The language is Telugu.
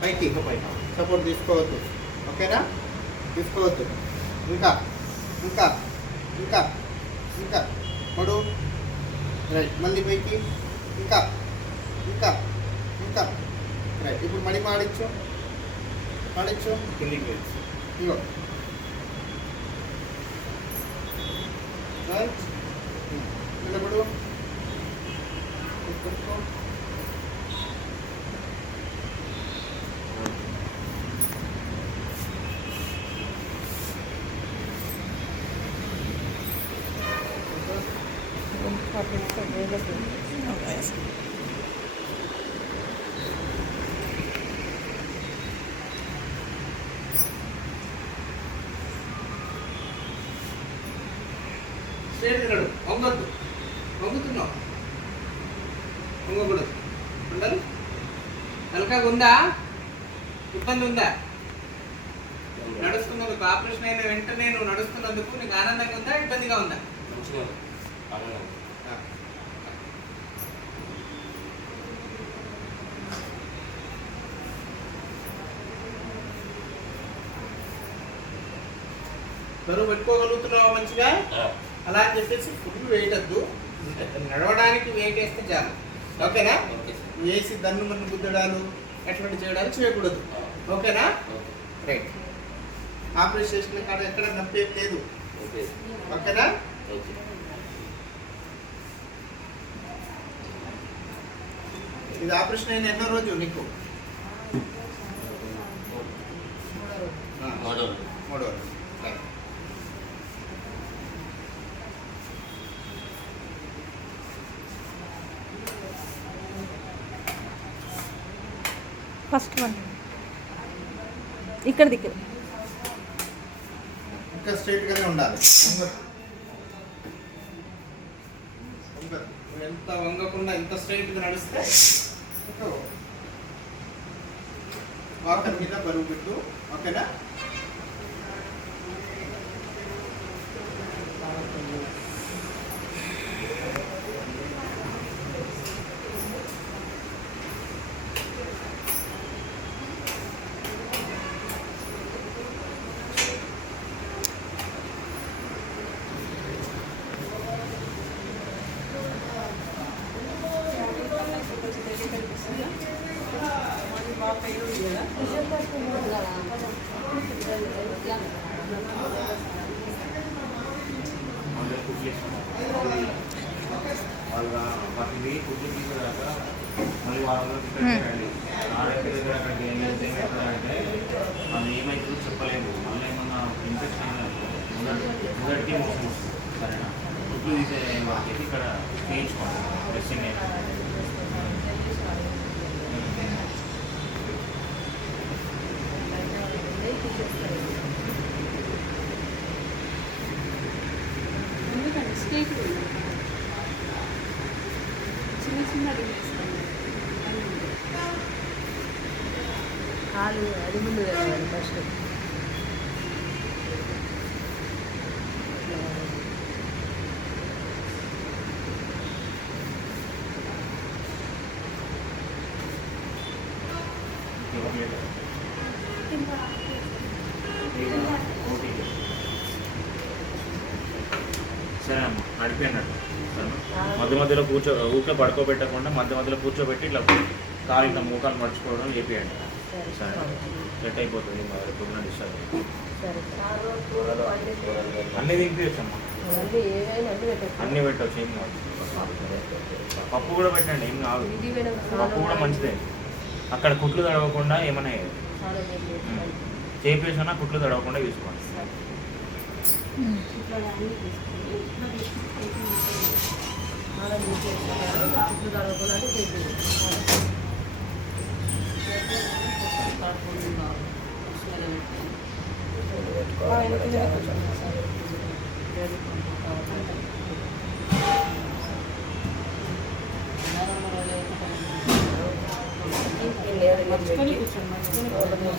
పైకి సపోర్ట్ తీసుకోవద్దు. ఓకేనా? తీసుకోవద్దు. ఇంకా ఇంకా ఇంకా ఇంకా పడు. రైట్. మళ్ళీ పైకి. ఇంకా ఇంకా ఇంకా రైట్. ఇప్పుడు మడి మాడించు. ఇగో రైట్. నిలబడు. స్ట్రేట్ తినడు. వంగొద్దు. వంగుతున్నావు. వంగకూడదు. ఉండాలి. తలకాయ ఉందా? ఇబ్బంది ఉందా? నడుస్తున్నందుకు ఆపరేషన్ అయిన వెంటనే నువ్వు నడుస్తున్నందుకు నీకు ఆనందంగా ఉందా, ఇబ్బందిగా ఉందా? బరువు పెట్టుకోగలుగుతున్నావా మంచిగా? అలా అని చెప్పేసి ఫుల్ వెయిట్ వద్దు. నడవడానికి వెయిట్ వేస్తే చాలు. ఓకేనా? వేసి దన్ను మన్ను గుద్దడాలు అటువంటి చేయడాలు చేయకూడదు. ఓకేనా? రైట్. ఆపరేషన్ చేసిన కాడ ఎక్కడ నొప్పి లేదు. ఓకేనా? ఇది ఆపరేషన్ అయిన ఎన్నో రోజు నీకు? 3వ రోజు. ఫస్ట్ వన్ ఇక్కడ దిక్కు. ఇంకా స్ట్రైట్ గానే ఉండాలి. ఎంత వంగకుండా ఎంత స్ట్రైట్ గా నడిస్తే వాకర్ మీద బరువు పెట్టు. ఓకేనా? వాటిని కుట్లు తీసుకురాక మళ్ళీ వాళ్ళ పెట్టండి. ఆడైతే దగ్గర అక్కడికి ఏమవుతుందంటే అది ఏమైతుందో చెప్పలేము. మళ్ళీ ఏమన్నా ఇన్ఫెక్షన్ మొదటికి మోసం వస్తుంది. సరేనా? కుట్లు తీసే వాళ్ళకి ఇక్కడ చేయించుకోండి. డ్రెస్సింగ్ కాలు అది ముందు ఫస్ట్ సరే అమ్మ, నడిపోయినట్టు మధ్య మధ్యలో ఊరికే పడుకోబెట్టకుండా మధ్య మధ్యలో కూర్చోబెట్టి ఇట్లా కాలు ఇట్లా మోకాలు మర్చిపోవడం లేపియండి. సరే, సెట్ అయిపోతుంది. పొద్దున డిస్టర్బ్ అన్నీ దింపేయచ్చమ్మా. అన్నీ పెట్టవచ్చు, ఏం కాదు. పప్పు కూడా పెట్టండి, ఏం కాదు. పప్పు కూడా మంచిదే. అక్కడ కుట్లు తడవకుండా ఏమైనా చేపేసినా కుట్లు తడవకుండా తీసుకోండి. మర్చిపోయి కూర్చోండి.